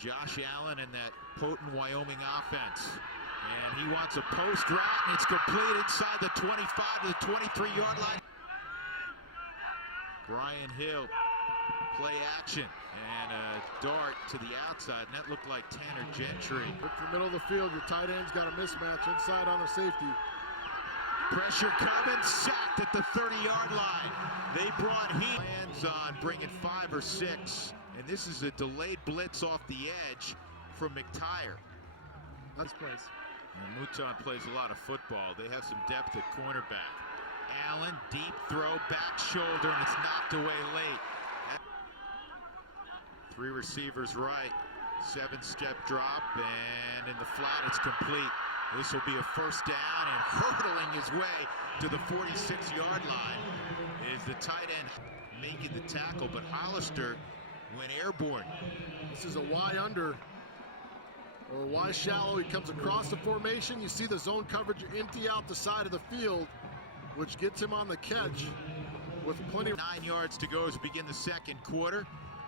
Josh Allen and that potent Wyoming offense. And he wants a post route, and it's complete inside the 25 to the 23-yard line. Brian Hill, play action, and a dart to the outside, and that looked like Tanner Gentry. Look for the middle of the field. Your tight end's got a mismatch inside on the safety. Pressure coming, sacked at the 30-yard line. They brought heat. Lands on bringing 5 or 6, and this is a delayed blitz off the edge from McTire. That's place. And Mouton plays a lot of football. They have some depth at cornerback. Allen, deep throw, back shoulder, and it's knocked away late. 3 receivers right, 7-step drop, and in the flat it's complete. This will be a first down, and hurdling his way to the 46-yard line is the tight end making the tackle, but Hollister went airborne. This is a Y under or Y shallow. He comes across the formation. You see the zone coverage empty out the side of the field, which gets him on the catch with plenty of 9 yards to go as we begin the second quarter.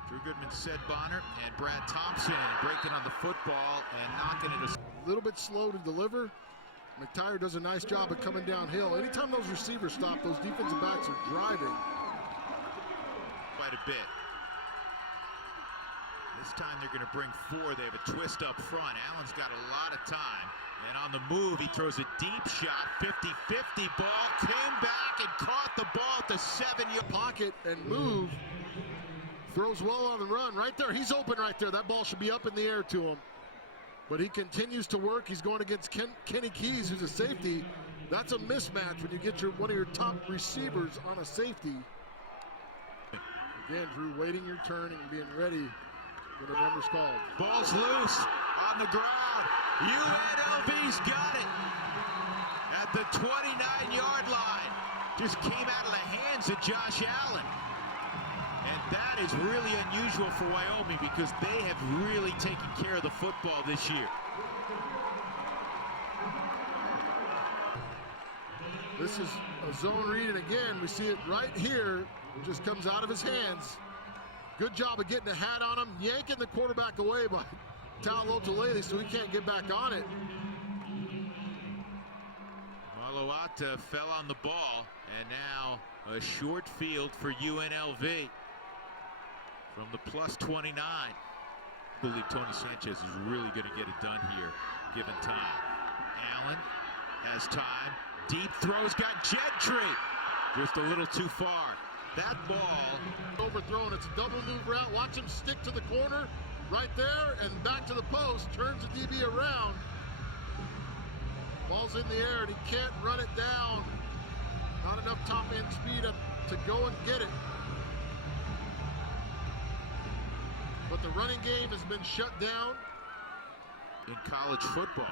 Drew Goodman, Sed Bonner, and Brad Thompson breaking on the football and knocking it a little bit slow to deliver. McTire does a nice job of coming downhill. Anytime those receivers stop, those defensive backs are driving quite a bit. This time they're going to bring 4. They have a twist up front. Allen's got a lot of time. And on the move, he throws a deep shot. 50-50 ball. Came back and caught the ball at the 7-yard pocket and move. Throws well on the run. Right there. He's open right there. That ball should be up in the air to him. But he continues to work. He's going against Kenny Keys, who's a safety. That's a mismatch when you get one of your top receivers on a safety. Again, Drew, waiting your turn and being ready when the number's called. Ball's loose on the ground. UNLV's got it at the 29-yard line. Just came out of the hands of Josh Allen. And that is really unusual for Wyoming because they have really taken care of the football this year. This is a zone read, and again, we see it right here. It just comes out of his hands. Good job of getting a hat on him, yanking the quarterback away by Taulotolele so he can't get back on it. Maluata fell on the ball, and now a short field for UNLV. From the plus 29. I believe Tony Sanchez is really going to get it done here, given time. Allen has time. Deep throws, got Gentry. Just a little too far. That ball overthrown. It's a double move route. Watch him stick to the corner right there and back to the post. Turns the DB around. Ball's in the air, and he can't run it down. Not enough top end speed to go and get it. But the running game has been shut down. In college football.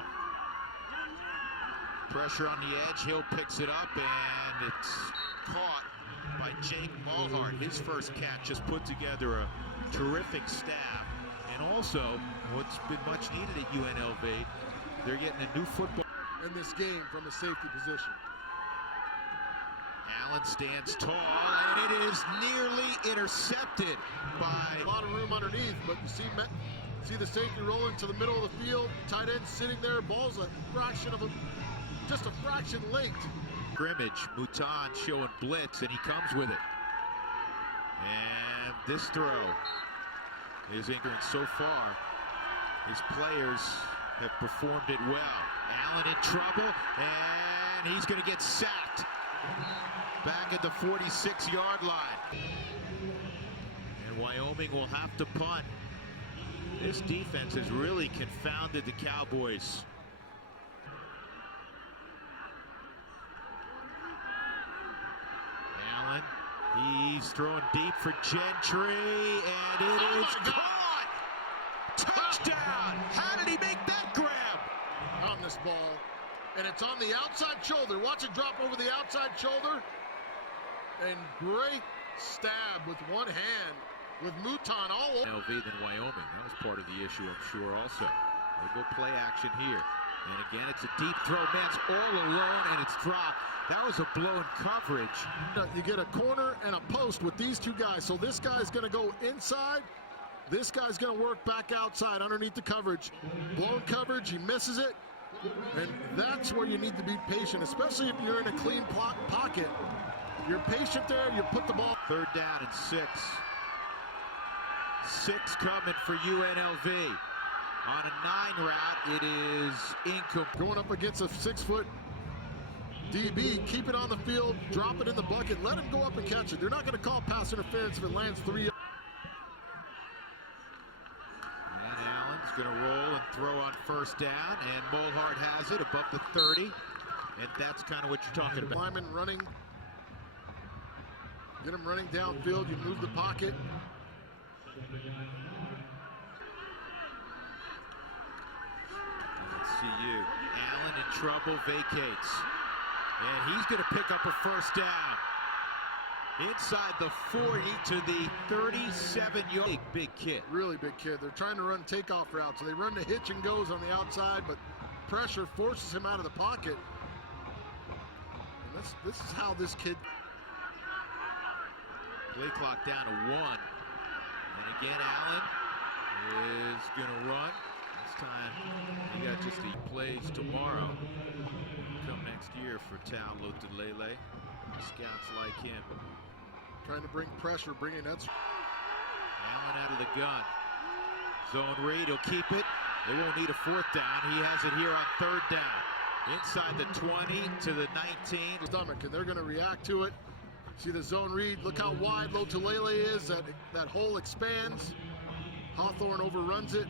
Pressure on the edge. Hill picks it up, and it's caught by Jake Mulhart. His first catch has put together a terrific stab. And also, what's been much needed at UNLV, they're getting a new football in this game from a safety position. Allen stands tall, and it is nearly intercepted by a lot of room underneath, but you see the safety rolling to the middle of the field. Tight end sitting there. Ball's a fraction of just a fraction late. Scrimmage, Mouton showing blitz, and he comes with it. And this throw is ignorant so far. His players have performed it well. Allen in trouble, and he's going to get sacked. Back at the 46-yard line. And Wyoming will have to punt. This defense has really confounded the Cowboys. Allen, he's throwing deep for Gentry, and it is caught! Touchdown! How did he make that grab? On this ball. And it's on the outside shoulder. Watch it drop over the outside shoulder. And great stab with one hand with Mouton all over. UNLV than Wyoming. That was part of the issue, I'm sure, also. They go play action here. And again, it's a deep throw. Man's all alone, and it's dropped. That was a blown coverage. You get a corner and a post with these two guys. So this guy's going to go inside. This guy's going to work back outside underneath the coverage. Blown coverage, he misses it. And that's where you need to be patient, especially if you're in a clean pocket. You're patient there, you put the ball. 3rd down and 6. 6 coming for UNLV. On a 9 route, it is incomplete. Going up against a 6-foot DB, keep it on the field, drop it in the bucket, let him go up and catch it. They're not going to call pass interference if it lands 3 yards. And Allen's going to roll and throw on 1st down, and Molhart has it above the 30. And that's kind of what you're talking about. Lyman running. Get him running downfield, you move the pocket. Let's see you. Allen in trouble, vacates. And he's going to pick up a 1st down. Inside the 40 to the 37-yard. Big kid. Really big kid. They're trying to run takeoff routes. So they run the hitch and goes on the outside, but pressure forces him out of the pocket. And this is how this kid. Play clock down to 1. And again, Allen is going to run. This time, he got just he plays tomorrow. Come next year for Tal Lotulele. Scouts like him. Trying to bring pressure, bringing that. Allen out of the gun. Zone read, he'll keep it. They won't need a 4th down. He has it here on 3rd down. Inside the 20 to the 19. Stomach, and they're going to react to it. See the zone read. Look how wide Lotulele is. That hole expands. Hawthorne overruns it.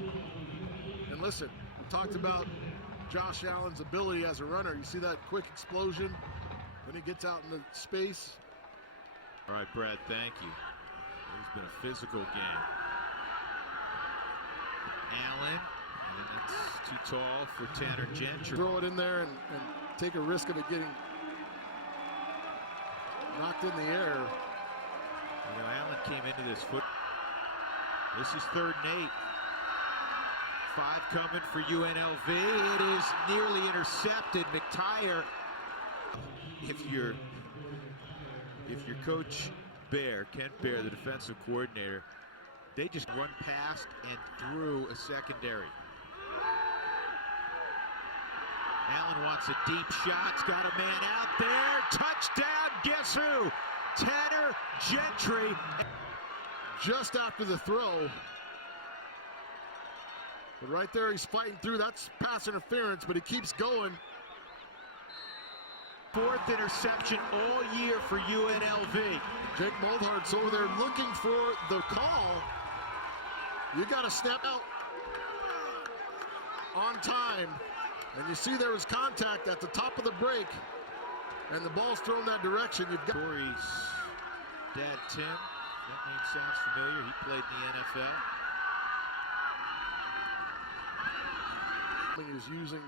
And listen, we talked about Josh Allen's ability as a runner. You see that quick explosion when he gets out in the space. All right, Brad, thank you. It's been a physical game. Allen, and that's too tall for Tanner Gentry. Throw it in there and take a risk of it getting knocked in the air. You know, Allen came into this foot. This is 3rd and 8. 5 coming for UNLV. It is nearly intercepted. McTire. If you're Coach Bear, Kent Bear, the defensive coordinator, they just run past and through a secondary. Allen wants a deep shot. He's got a man out there. Touchdown. Guess who? Tanner Gentry. Just after the throw. But right there, he's fighting through. That's pass interference, but he keeps going. 4th interception all year for UNLV. Jake Molhart's over there looking for the call. You got to snap out on time. And you see there was contact at the top of the break. And the ball's thrown that direction. You've got Corey's dad, Tim. That name sounds familiar. He played in the NFL. He was using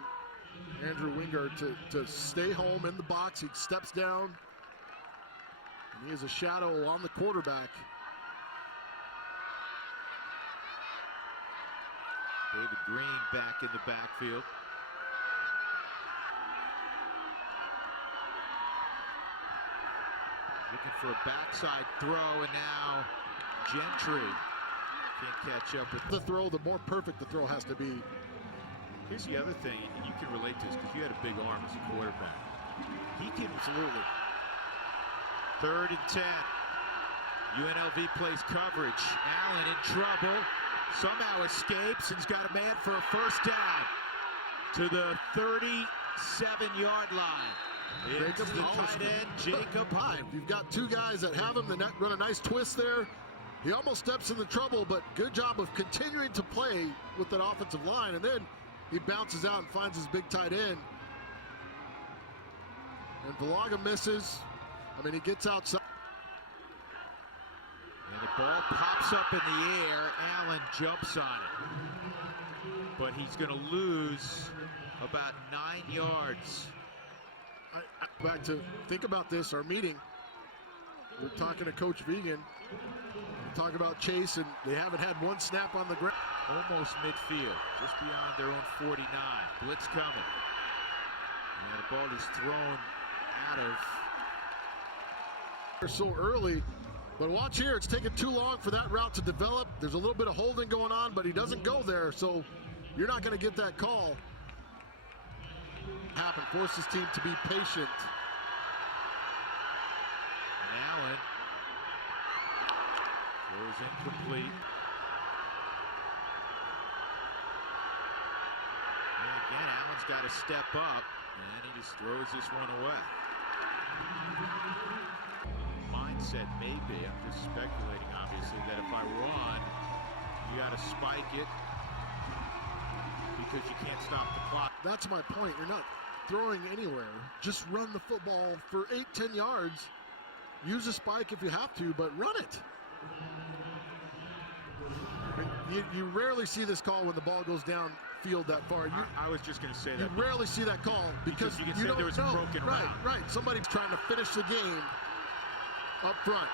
Andrew Wingard to stay home in the box. He steps down. And he is a shadow on the quarterback. David Green back in the backfield. Looking for a backside throw, and now Gentry can't catch up with the throw. The more perfect the throw has to be. Here's the other thing, and you can relate to this because you had a big arm as a quarterback. He can absolutely. 3rd and 10. UNLV plays coverage. Allen in trouble. Somehow escapes and's got a man for a 1st down to the 37-yard line. It's the tight end, Jacob Hyde. You've got 2 guys that have him. They run a nice twist there. He almost steps into trouble, but good job of continuing to play with that offensive line. And then he bounces out and finds his big tight end. And Valaga misses. I mean, he gets outside. And the ball pops up in the air. Allen jumps on it. But he's going to lose about 9 yards. Back to think about this, our meeting. We're talking to Coach Vegan. We're talking about Chase, and they haven't had 1 snap on the ground. Almost midfield, just beyond their own 49. Blitz coming. And the ball is thrown out of. So early, But watch here, it's taking too long for that route to develop. There's a little bit of holding going on, but he doesn't go there, so you're not going to get that call. Happen, force his team to be patient. And Allen throws incomplete. And again, Allen's got to step up, and he just throws this one away. Mindset maybe, I'm just speculating obviously, that if I run, you got to spike it because you can't stop the clock. That's my point. You're not throwing anywhere. Just run the football for 8-10 yards. Use a spike if you have to, but run it. You rarely see this call when the ball goes downfield that far. I was just going to say that. You rarely see that call because you can you say don't there was know. a broken route. Right. Somebody's trying to finish the game up front.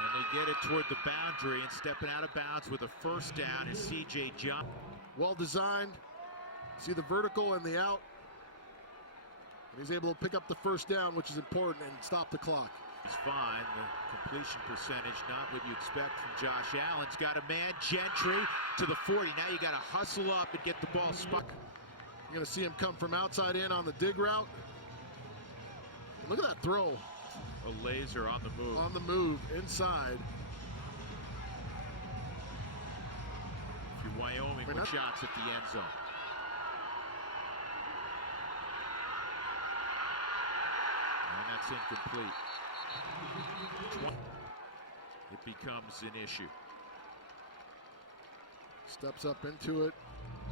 And they get it toward the boundary, and stepping out of bounds with a first down is C.J. John. Well designed. See the vertical and the out. And he's able to pick up the first down, which is important, and stop the clock. It's fine. The completion percentage, not what you expect from Josh Allen's got a man, Gentry to the 40. Now you got to hustle up and get the ball spot. You're going to see him come from outside in on the dig route. Look at that throw. A laser on the move. On the move, inside. If you're Wyoming, with shots at the end zone. And that's incomplete. It becomes an issue. Steps up into it.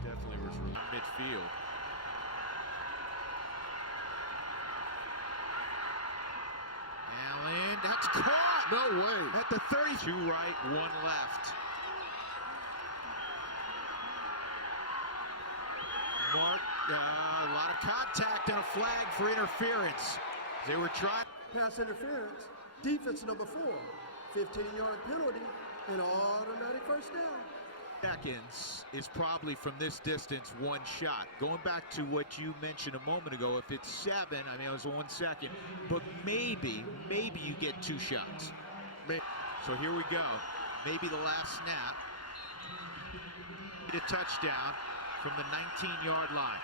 Definitely was midfield. Allen, that's caught! No way. At the 30. 2 right, 1 left. Mark, a lot of contact and a flag for interference. They were trying. Pass interference, defense number 4, 15-yard penalty, and automatic first down. Seconds is probably from this distance 1 shot. Going back to what you mentioned a moment ago, if it's 7, I mean, it was 1 second, but maybe you get 2 shots. So here we go. Maybe the last snap. A touchdown from the 19-yard line.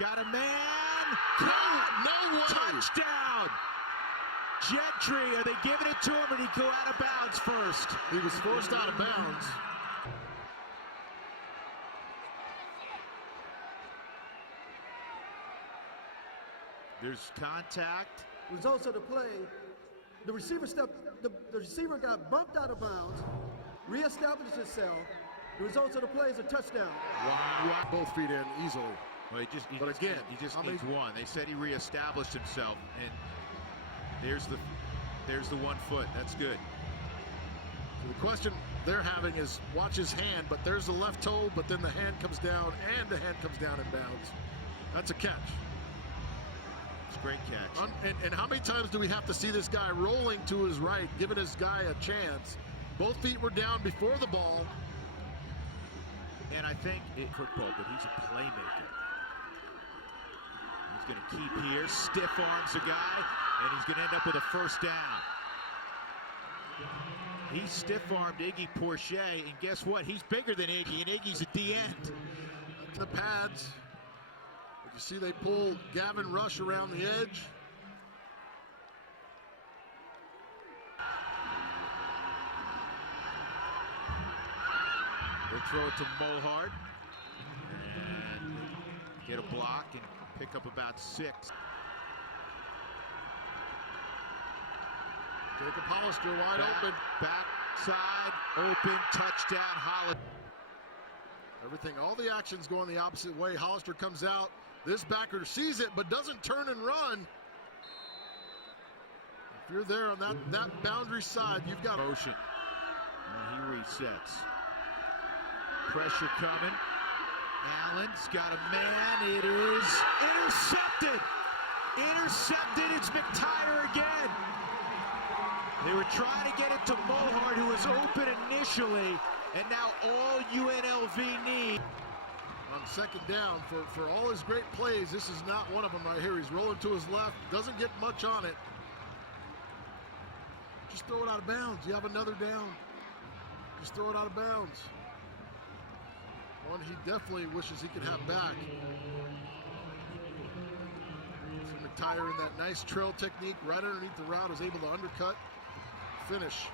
Got a man. No way. Touchdown. Gentry, are they giving it to him, or did he go out of bounds first? He was forced out of bounds. There's contact. Results of the play, the receiver got bumped out of bounds, reestablished himself. The results of the play is a touchdown. Wow. Both feet in easily. Well, he just needs 1. They said he reestablished himself, and there's the 1 foot. That's good. So the question they're having is watch his hand, but there's the left toe, but then the hand comes down, and the hand comes down in bounds. That's a catch. It's a great catch. And how many times do we have to see this guy rolling to his right, giving this guy a chance? Both feet were down before the ball. And I think football, but he's a playmaker. He's going to keep here, stiff arms the guy, and he's going to end up with a first down. He stiff-armed Iggy Porche, and guess what? He's bigger than Iggy, and Iggy's at the end. Up to the pads. But you see they pull Gavin Rush around the edge. They'll throw it to Mulhard and get a block and pick up about 6. Jacob Hollister wide open. Backside, open, touchdown, Hollister. Everything, all the actions going the opposite way. Hollister comes out. This backer sees it, but doesn't turn and run. If you're there on that boundary side, you've got motion. He resets. Pressure coming. Allen's got a man. It is intercepted. Intercepted. It's McTire again. They were trying to get it to Mulhard, who was open initially, and now all UNLV need. On second down, for all his great plays, this is not one of them right here. He's rolling to his left, doesn't get much on it. Just throw it out of bounds. You have another down. Just throw it out of bounds. One he definitely wishes he could have back. So McTyer in that nice trail technique right underneath the route is able to undercut, finish.